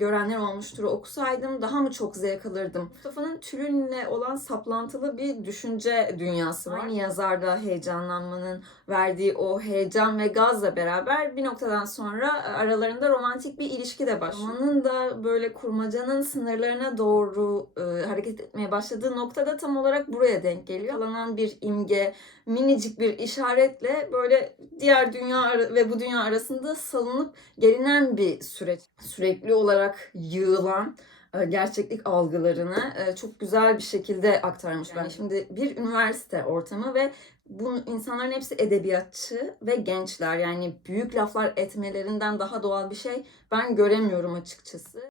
görenler olmuştur. Okusaydım daha mı çok zevk alırdım? Mustafa'nın türünle olan saplantılı bir düşünce dünyası var. Aynı yazarda heyecanlanmanın verdiği o heyecan ve gazla beraber bir noktadan sonra aralarında romantik bir ilişki de başlıyor. Romanın da böyle kurmacanın sınırlarına doğru e, hareket etmeye başladığı noktada tam olarak buraya denk geliyor. Kalanan bir imge, minicik bir işaretle böyle diğer dünya ve bu dünya arasında salınıp gelinen bir süreç. Sürekli olarak yığılan e, gerçeklik algılarını e, çok güzel bir şekilde aktarmış. Yani şimdi bir üniversite ortamı ve bu insanların hepsi edebiyatçı ve gençler. Yani büyük laflar etmelerinden daha doğal bir şey ben göremiyorum açıkçası.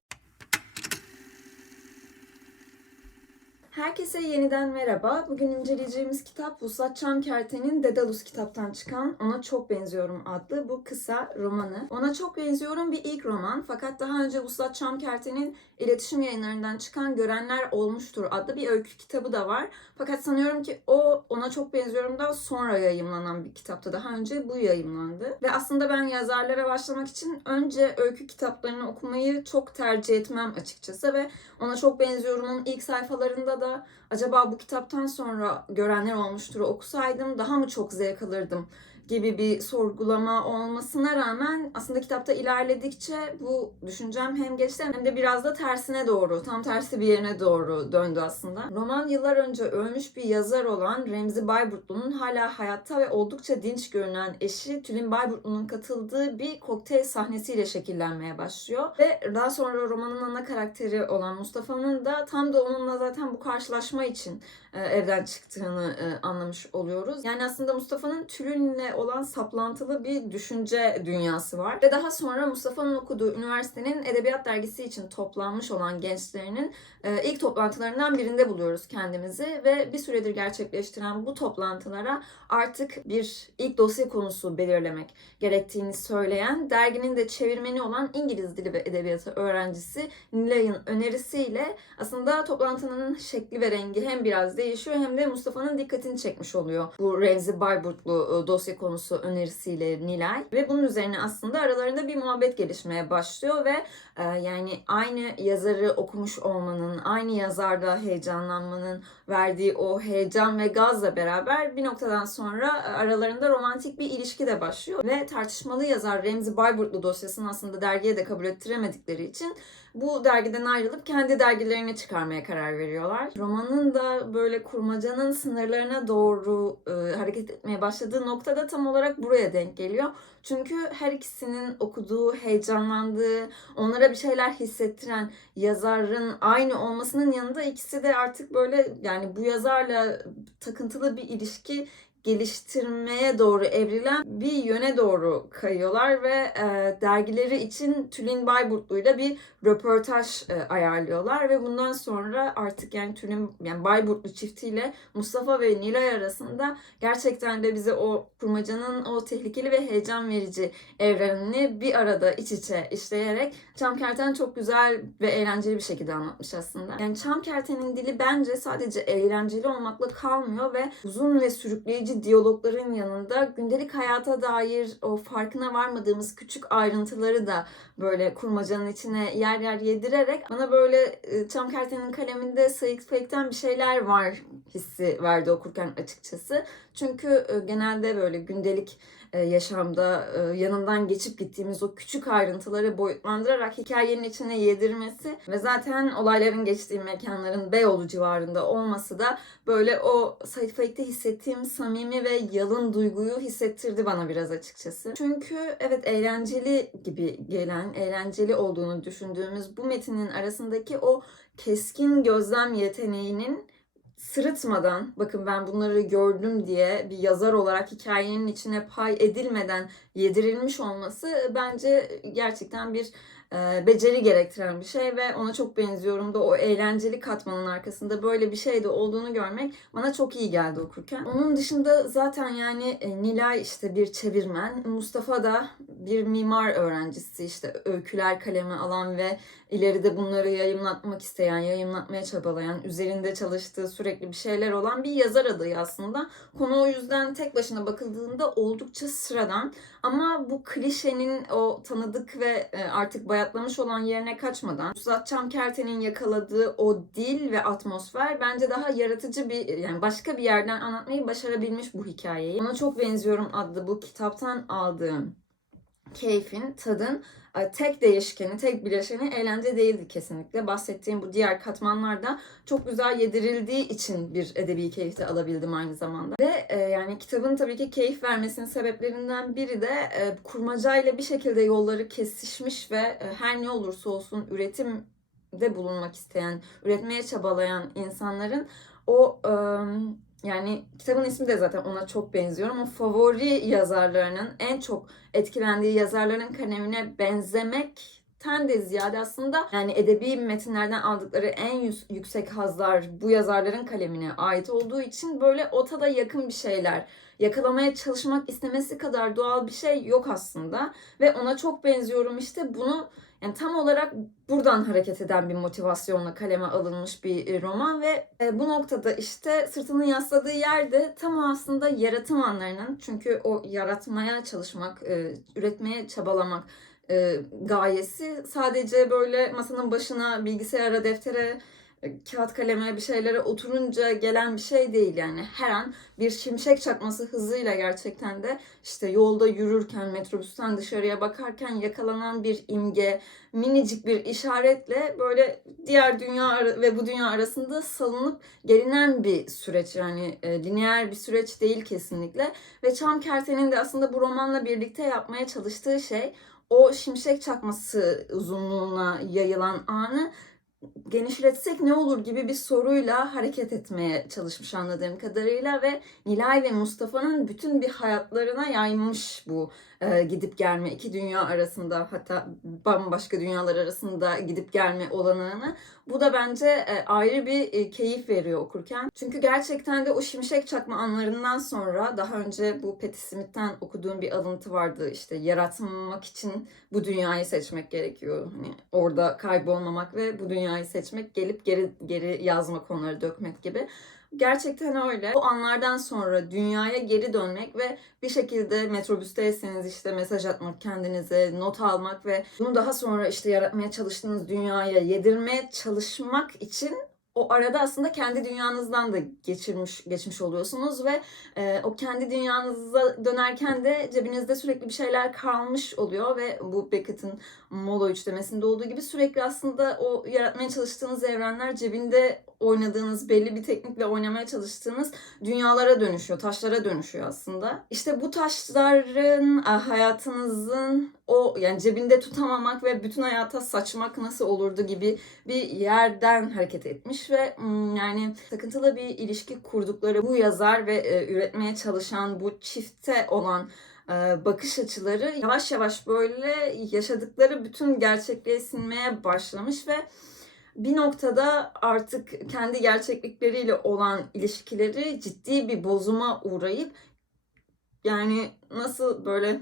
Herkese yeniden merhaba. Bugün inceleyeceğimiz kitap Vuslat Çamkerte'nin Dedalus kitaptan çıkan Ona Çok Benziyorum adlı bu kısa romanı. Ona Çok Benziyorum bir ilk roman fakat daha önce Vuslat Çamkerte'nin iletişim yayınlarından çıkan Görenler Olmuştur adlı bir öykü kitabı da var. Fakat sanıyorum ki o Ona Çok Benziyorum'dan sonra yayımlanan bir kitaptı. Daha önce bu yayımlandı. Ve aslında ben yazarlara başlamak için önce öykü kitaplarını okumayı çok tercih etmem açıkçası ve Ona Çok Benziyorum'un ilk sayfalarında da acaba bu kitaptan sonra görenler olmuştur okusaydım daha mı çok zevk alırdım gibi bir sorgulama olmasına rağmen aslında kitapta ilerledikçe bu düşüncem hem gelişti hem de biraz da tersine doğru, tam tersi bir yerine doğru döndü aslında. Roman yıllar önce ölmüş bir yazar olan Remzi Bayburtlu'nun hala hayatta ve oldukça dinç görünen eşi Tülin Bayburtlu'nun katıldığı bir kokteyl sahnesiyle şekillenmeye başlıyor. Ve daha sonra romanın ana karakteri olan Mustafa'nın da tam da onunla zaten bu karşılaşma için e, evden çıktığını e, anlamış oluyoruz. Yani aslında Mustafa'nın Tülin'le olan saplantılı bir düşünce dünyası var. Ve daha sonra Mustafa'nın okuduğu üniversitenin edebiyat dergisi için toplanmış olan gençlerinin e, ilk toplantılarından birinde buluyoruz kendimizi ve bir süredir gerçekleştiren bu toplantılara artık bir ilk dosya konusu belirlemek gerektiğini söyleyen derginin de çevirmeni olan İngiliz Dili ve Edebiyatı öğrencisi Nilay'ın önerisiyle aslında toplantının şekli ve rengi hem biraz değişiyor hem de Mustafa'nın dikkatini çekmiş oluyor. Bu Remzi Bayburtlu e, dosya konusu önerisiyle Nilay. Ve bunun üzerine aslında aralarında bir muhabbet gelişmeye başlıyor ve e, yani aynı yazarı okumuş olmanın, aynı yazarda heyecanlanmanın verdiği o heyecan ve gazla beraber bir noktadan sonra aralarında romantik bir ilişki de başlıyor. Ve tartışmalı yazar Remzi Bayburtlu dosyasını aslında dergiye de kabul ettiremedikleri için bu dergiden ayrılıp kendi dergilerini çıkarmaya karar veriyorlar. Romanın da böyle kurmacanın sınırlarına doğru e, hareket etmeye başladığı noktada tam olarak buraya denk geliyor. Çünkü her ikisinin okuduğu, heyecanlandığı, onlara bir şeyler hissettiren yazarın aynı olmasının yanında ikisi de artık böyle yani bu yazarla takıntılı bir ilişki geliştirmeye doğru evrilen bir yöne doğru kayıyorlar ve e, dergileri için Tülin Bayburtlu'yla bir röportaj e, ayarlıyorlar ve bundan sonra artık yani Tülin yani Bayburtlu çiftiyle Mustafa ve Nilay arasında gerçekten de bize o kurmacanın o tehlikeli ve heyecan verici evrenini bir arada iç içe işleyerek Çamkerten çok güzel ve eğlenceli bir şekilde anlatmış aslında. Yani Çamkerten'in dili bence sadece eğlenceli olmakla kalmıyor ve uzun ve sürükleyici diyalogların yanında gündelik hayata dair o farkına varmadığımız küçük ayrıntıları da böyle kurmacanın içine yer yer yedirerek bana böyle e, Çamkerten'in kaleminde Sayık Fake'ten bir şeyler var hissi verdi okurken açıkçası. Çünkü e, genelde böyle gündelik e, yaşamda yanından geçip gittiğimiz o küçük ayrıntıları boyutlandırarak hikayenin içine yedirmesi ve zaten olayların geçtiği mekanların Beyoğlu civarında olması da böyle o Said Faik'te hissettiğim samimi ve yalın duyguyu hissettirdi bana biraz açıkçası. Çünkü evet eğlenceli gibi gelen, eğlenceli olduğunu düşündüğümüz bu metinin arasındaki o keskin gözlem yeteneğinin sırıtmadan bakın ben bunları gördüm diye bir yazar olarak hikayenin içine pay edilmeden yedirilmiş olması bence gerçekten bir beceri gerektiren bir şey ve ona çok benziyorum da o eğlenceli katmanın arkasında böyle bir şey de olduğunu görmek bana çok iyi geldi okurken. Onun dışında zaten yani e, Nilay işte bir çevirmen, Mustafa da bir mimar öğrencisi işte öyküler kalemi alan ve ileride bunları yayımlatmak isteyen, yayımlatmaya çabalayan, üzerinde çalıştığı sürekli bir şeyler olan bir yazar adayı aslında. Konu o yüzden tek başına bakıldığında oldukça sıradan ama bu klişenin o tanıdık ve e, artık bayağı bayatlamış olan yerine kaçmadan Pusat Çamkerte'nin yakaladığı o dil ve atmosfer bence daha yaratıcı bir yani başka bir yerden anlatmayı başarabilmiş bu hikayeyi. Ona çok benziyorum adlı bu kitaptan aldığım keyfin, tadın tek değişkeni, tek bileşeni eğlence değildi kesinlikle. Bahsettiğim bu diğer katmanlarda çok güzel yedirildiği için bir edebi keyif de alabildim aynı zamanda. Ve e, yani kitabın tabii ki keyif vermesinin sebeplerinden biri de e, kurmacayla bir şekilde yolları kesişmiş ve e, her ne olursa olsun üretimde bulunmak isteyen, üretmeye çabalayan insanların o e, yani kitabın ismi de zaten ona çok benziyor ama favori yazarlarının en çok etkilendiği yazarların kalemine benzemekten de ziyade aslında yani edebi metinlerden aldıkları en yüksek hazlar bu yazarların kalemine ait olduğu için böyle ota da yakın bir şeyler yakalamaya çalışmak istemesi kadar doğal bir şey yok aslında. Ve ona çok benziyorum. İşte bunu yani tam olarak buradan hareket eden bir motivasyonla kaleme alınmış bir e, roman ve e, bu noktada işte sırtını yasladığı yerde tam aslında yaratım anlarının. Çünkü o yaratmaya çalışmak, e, üretmeye çabalamak gayesi. Sadece böyle masanın başına bilgisayara, deftere, kağıt kaleme bir şeylere oturunca gelen bir şey değil yani. Her an bir şimşek çakması hızıyla gerçekten de işte yolda yürürken metrobüsten dışarıya bakarken yakalanan bir imge minicik bir işaretle böyle diğer dünya ve bu dünya arasında salınıp gelinen bir süreç yani e, lineer bir süreç değil kesinlikle. Ve Çam Kerten'in de aslında bu romanla birlikte yapmaya çalıştığı şey o şimşek çakması uzunluğuna yayılan anı genişletsek ne olur gibi bir soruyla hareket etmeye çalışmış anladığım kadarıyla ve Nilay ve Mustafa'nın bütün bir hayatlarına yaymış bu e, gidip gelme iki dünya arasında hatta bambaşka dünyalar arasında gidip gelme olanağını. Bu da bence e, ayrı bir e, keyif veriyor okurken. Çünkü gerçekten de o şimşek çakma anlarından sonra daha önce bu Patti Smith'ten okuduğum bir alıntı vardı işte yaratmak için bu dünyayı seçmek gerekiyor. Hani orada kaybolmamak ve bu dünyayı seçmek, gelip geri geri yazmak onları dökmek gibi. Gerçekten öyle. O anlardan sonra dünyaya geri dönmek ve bir şekilde metrobüsteyseniz işte mesaj atmak kendinize, not almak ve bunu daha sonra işte yaratmaya çalıştığınız dünyaya yedirmeye çalışmak için o arada aslında kendi dünyanızdan da geçirmiş geçmiş oluyorsunuz ve e, o kendi dünyanıza dönerken de cebinizde sürekli bir şeyler kalmış oluyor ve bu Beckett'in Molo üçlemesinde olduğu gibi sürekli aslında o yaratmaya çalıştığınız evrenler cebinde oynadığınız belli bir teknikle oynamaya çalıştığınız dünyalara dönüşüyor, taşlara dönüşüyor aslında. İşte bu taşların ah, hayatınızın o yani cebinde tutamamak ve bütün hayata saçmak nasıl olurdu gibi bir yerden hareket etmiş ve mm, yani takıntılı bir ilişki kurdukları bu yazar ve e, üretmeye çalışan bu çifte olan e, bakış açıları yavaş yavaş böyle yaşadıkları bütün gerçekliğe sinmeye başlamış ve bir noktada artık kendi gerçeklikleriyle olan ilişkileri ciddi bir bozuma uğrayıp yani nasıl böyle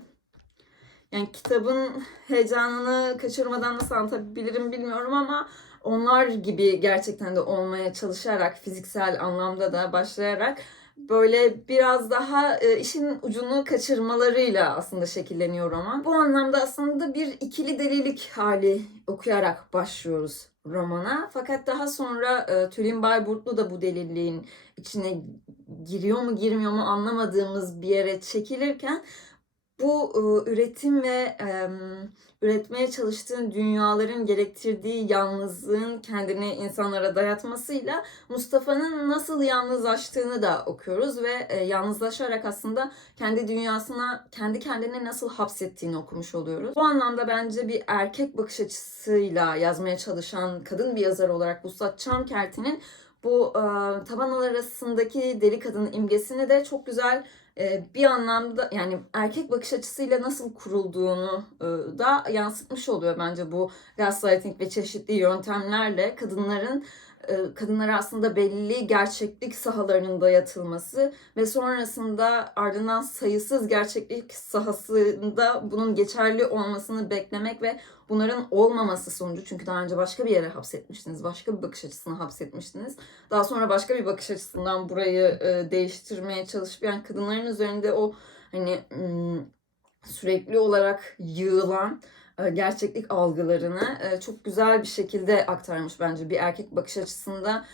yani kitabın heyecanını kaçırmadan nasıl anlatabilirim bilmiyorum ama onlar gibi gerçekten de olmaya çalışarak fiziksel anlamda da başlayarak böyle biraz daha e, işin ucunu kaçırmalarıyla aslında şekilleniyor roman. Bu anlamda aslında bir ikili delilik hali okuyarak başlıyoruz romana. Fakat daha sonra e, Tülin Bayburtlu da bu deliliğin içine giriyor mu girmiyor mu anlamadığımız bir yere çekilirken bu üretim ve üretmeye çalıştığın dünyaların gerektirdiği yalnızlığın kendini insanlara dayatmasıyla Mustafa'nın nasıl yalnızlaştığını da okuyoruz ve e, yalnızlaşarak aslında kendi dünyasına, kendi kendine nasıl hapsettiğini okumuş oluyoruz. Bu anlamda bence bir erkek bakış açısıyla yazmaya çalışan kadın bir yazar olarak Vuslat Çamkerti'nin bu e, tabanlar arasındaki deli kadın imgesini de çok güzel bir anlamda yani erkek bakış açısıyla nasıl kurulduğunu e, da yansıtmış oluyor bence bu gaslighting ve çeşitli yöntemlerle kadınların kadınlara aslında belli gerçeklik sahalarının dayatılması ve sonrasında ardından sayısız gerçeklik sahasında bunun geçerli olmasını beklemek ve bunların olmaması sonucu çünkü daha önce başka bir yere hapsetmiştiniz, başka bir bakış açısına hapsetmiştiniz. Daha sonra başka bir bakış açısından burayı e, değiştirmeye çalışıp yani kadınların üzerinde o hani sürekli olarak yığılan e, gerçeklik algılarını e, çok güzel bir şekilde aktarmış bence bir erkek bakış açısında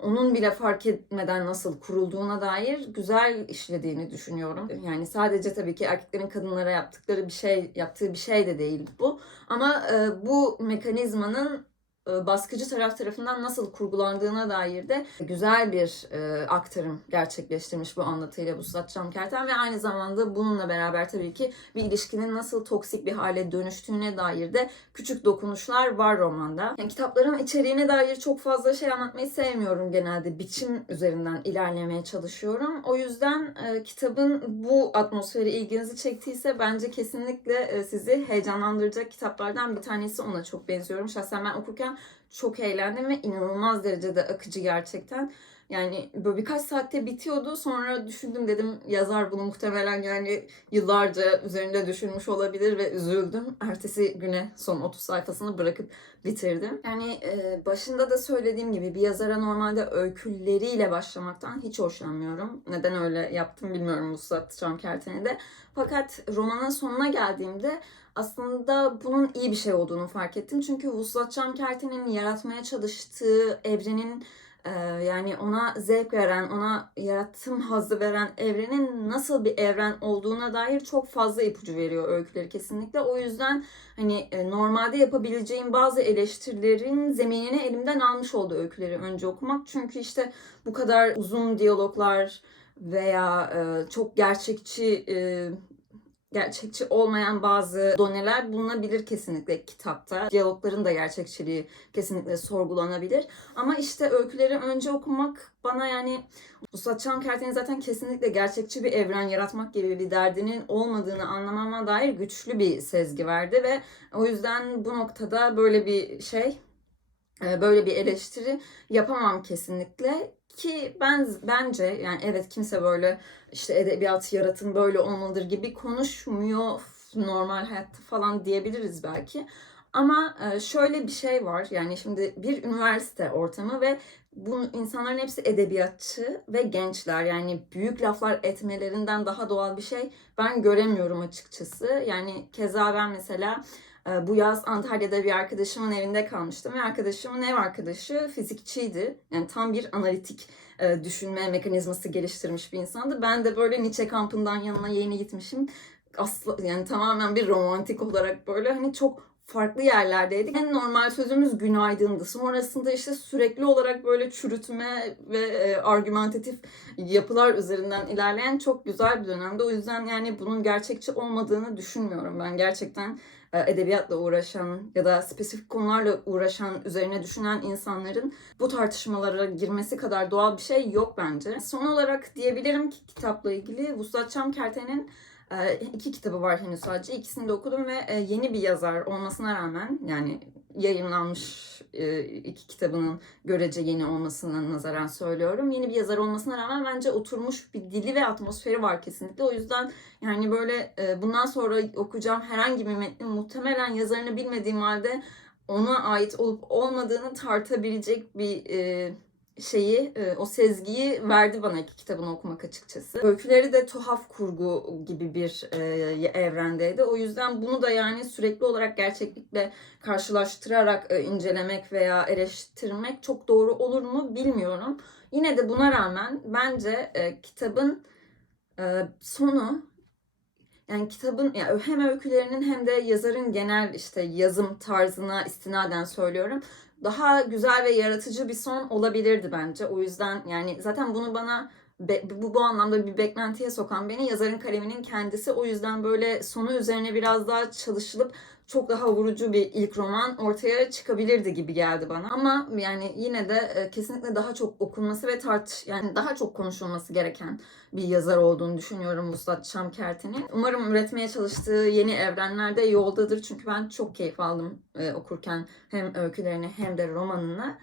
onun bile fark etmeden nasıl kurulduğuna dair güzel işlediğini düşünüyorum. Yani sadece tabii ki erkeklerin kadınlara yaptıkları bir şey, yaptığı bir şey de değil bu. Ama e, bu mekanizmanın e, baskıcı taraf tarafından nasıl kurgulandığına dair de güzel bir e, aktarım gerçekleştirmiş bu anlatıyla bu Satçam Kerten ve aynı zamanda bununla beraber tabii ki bir ilişkinin nasıl toksik bir hale dönüştüğüne dair de küçük dokunuşlar var romanda. Yani kitapların içeriğine dair çok fazla şey anlatmayı sevmiyorum genelde. Biçim üzerinden ilerlemeye çalışıyorum. O yüzden e, kitabın bu atmosferi ilginizi çektiyse bence kesinlikle e, sizi heyecanlandıracak kitaplardan bir tanesi ona çok benziyorum. Şahsen ben okurken çok eğlendim ve inanılmaz derecede akıcı gerçekten. Yani böyle birkaç saatte bitiyordu. Sonra düşündüm dedim yazar bunu muhtemelen yani yıllarca üzerinde düşünmüş olabilir ve üzüldüm. Ertesi güne son 30 sayfasını bırakıp bitirdim. Yani e, başında da söylediğim gibi bir yazara normalde öyküleriyle başlamaktan hiç hoşlanmıyorum. Neden öyle yaptım bilmiyorum Vuslat Çamkertene'de. Fakat romanın sonuna geldiğimde aslında bunun iyi bir şey olduğunu fark ettim. Çünkü Vuslat Çamkerte'nin yaratmaya çalıştığı evrenin ee, yani ona zevk veren, ona yaratım hazzı veren evrenin nasıl bir evren olduğuna dair çok fazla ipucu veriyor öyküleri kesinlikle. O yüzden hani e, normalde yapabileceğim bazı eleştirilerin zeminini elimden almış oldu öyküleri önce okumak. Çünkü işte bu kadar uzun diyaloglar veya e, çok gerçekçi e, gerçekçi olmayan bazı doneler bulunabilir kesinlikle kitapta. Diyalogların da gerçekçiliği kesinlikle sorgulanabilir. Ama işte öyküleri önce okumak bana yani Vuslat Çamkerten'in zaten kesinlikle gerçekçi bir evren yaratmak gibi bir derdinin olmadığını anlamama dair güçlü bir sezgi verdi ve o yüzden bu noktada böyle bir şey böyle bir eleştiri yapamam kesinlikle ki ben bence yani evet kimse böyle işte edebiyat yaratım böyle olmalıdır gibi konuşmuyor normal hayatta falan diyebiliriz belki. Ama şöyle bir şey var yani şimdi bir üniversite ortamı ve bu insanların hepsi edebiyatçı ve gençler yani büyük laflar etmelerinden daha doğal bir şey ben göremiyorum açıkçası. Yani keza ben mesela bu yaz Antalya'da bir arkadaşımın evinde kalmıştım ve arkadaşımın ev arkadaşı fizikçiydi. Yani tam bir analitik e, düşünme mekanizması geliştirmiş bir insandı. Ben de böyle Nietzsche kampından yanına yeni gitmişim. Aslı, yani tamamen bir romantik olarak böyle hani çok farklı yerlerdeydik. En normal sözümüz günaydındı. Sonrasında işte sürekli olarak böyle çürütme ve e, argümantatif yapılar üzerinden ilerleyen çok güzel bir dönemde. O yüzden yani bunun gerçekçi olmadığını düşünmüyorum. Ben gerçekten edebiyatla uğraşan ya da spesifik konularla uğraşan, üzerine düşünen insanların bu tartışmalara girmesi kadar doğal bir şey yok bence. Son olarak diyebilirim ki kitapla ilgili Vuslat Çamkerte'nin e, iki kitabı var henüz sadece. İkisini de okudum ve e, yeni bir yazar olmasına rağmen yani yayınlanmış iki kitabının görece yeni olmasına nazaran söylüyorum. Yeni bir yazar olmasına rağmen bence oturmuş bir dili ve atmosferi var kesinlikle. O yüzden yani böyle bundan sonra okuyacağım herhangi bir metnin muhtemelen yazarını bilmediğim halde ona ait olup olmadığını tartabilecek bir şeyi, e, o sezgiyi verdi bana iki kitabını okumak açıkçası. Öyküleri de tuhaf kurgu gibi bir e, evrendeydi. O yüzden bunu da yani sürekli olarak gerçeklikle karşılaştırarak e, incelemek veya eleştirmek çok doğru olur mu bilmiyorum. Yine de buna rağmen bence kitabın sonu yani kitabın yani hem öykülerinin hem de yazarın genel işte yazım tarzına istinaden söylüyorum daha güzel ve yaratıcı bir son olabilirdi bence. O yüzden yani zaten bunu bana bu bu anlamda bir beklentiye sokan beni yazarın kaleminin kendisi. O yüzden böyle sonu üzerine biraz daha çalışılıp çok daha vurucu bir ilk roman ortaya çıkabilirdi gibi geldi bana. Ama yani yine de e, kesinlikle daha çok okunması ve tart yani daha çok konuşulması gereken bir yazar olduğunu düşünüyorum Muslat Şamkertin'in. Umarım üretmeye çalıştığı yeni evrenlerde yoldadır. Çünkü ben çok keyif aldım e, okurken hem öykülerini hem de romanını.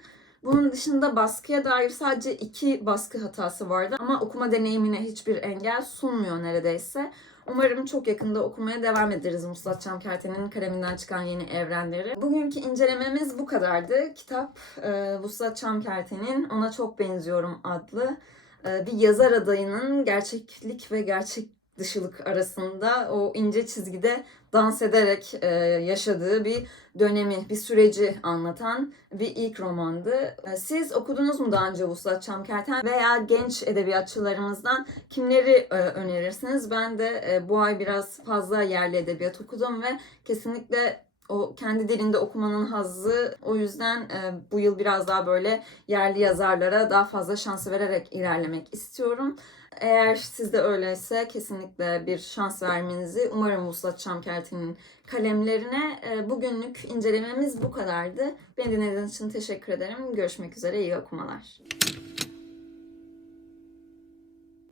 Bunun dışında baskıya dair sadece iki baskı hatası vardı ama okuma deneyimine hiçbir engel sunmuyor neredeyse. Umarım çok yakında okumaya devam ederiz Muslat Çamkerte'nin kaleminden çıkan yeni evrenleri. Bugünkü incelememiz bu kadardı. Kitap e, Muslat Çamkerte'nin Ona Çok Benziyorum adlı e, bir yazar adayının gerçeklik ve gerçek dışılık arasında o ince çizgide dans ederek e, yaşadığı bir dönemi, bir süreci anlatan bir ilk romandı. E, Siz okudunuz mu daha önce Vuslat Çamkerten veya genç edebiyatçılarımızdan kimleri e, önerirsiniz? Ben de e, bu ay biraz fazla yerli edebiyat okudum ve kesinlikle o kendi dilinde okumanın hazzı o yüzden e, bu yıl biraz daha böyle yerli yazarlara daha fazla şans vererek ilerlemek istiyorum. Eğer siz de öyleyse kesinlikle bir şans vermenizi umarım Vuslat Çamkerten'in kalemlerine. E, bugünlük incelememiz bu kadardı. Beni dinlediğiniz için teşekkür ederim. Görüşmek üzere, iyi okumalar.